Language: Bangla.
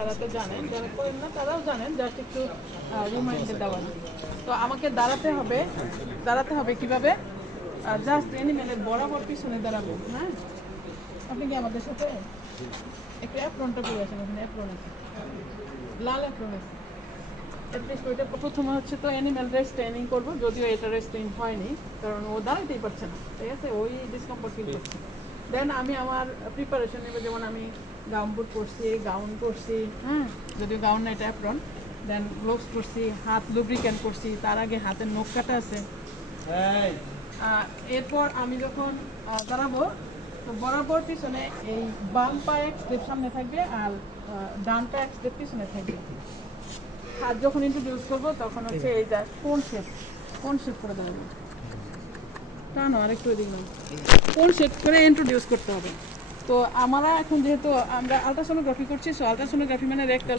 তারা তো জানেন, যারা করেন না তারাও জানেন, জাস্ট একটু রিমাইন্ডার দেওয়া। তো আমাকে দাঁড়াতে হবে কিভাবে? জাস্ট অ্যানিমেলের বরাবর পিছনে দাঁড়াবো। হ্যাঁ, আপনি কি আমাদের সাথে একটু অ্যাপ্রনটা পরে আছেন? ওখানে অ্যাপ্রন আছে, লাল অ্যাপ্রন আছে। অ্যাটলিস্ট ওইটা প্রথমে হচ্ছে তো অ্যানিম্যাল রেস্ট ট্রেনিং করবো, যদিও এটা রেস্ট ট্রেনিং হয়নি, কারণ ও দাঁড়াতেই পারছে না, ঠিক আছে, ওই ডিসকমফোর্ট ফিল করছে। দেন আমি আমার প্রিপারেশন নেবো, যেমন আমি গাউন পরছি, গাউন পরছি, হ্যাঁ, যদিও গাউন না, এটা অ্যাপ্রন। দেন গ্লোভস পরছি, হাত লুব্রিক্যান্ট করছি, তার আগে হাতের নখ কাটা আছে। এরপর আমি যখন দাঁড়াবো, তো বরাবর পিছনে এই বাম পা এক স্টেপ সামনে থাকবে আর ডান পা এক স্টেপ পিছনে থাকবে। হাত যখন ইন্ট্রোডিউস করবো তখন হচ্ছে এই যে কোন শেপ করে দেবো, তা না আরেকটু দিক না, কোন শেপ করে ইন্ট্রোডিউস করতে হবে। তো আমরা এখন যেহেতু আমরা আলট্রাসোনোগ্রাফি করছি, সো আলট্রাসোনোগ্রাফি মানে রেক্টাল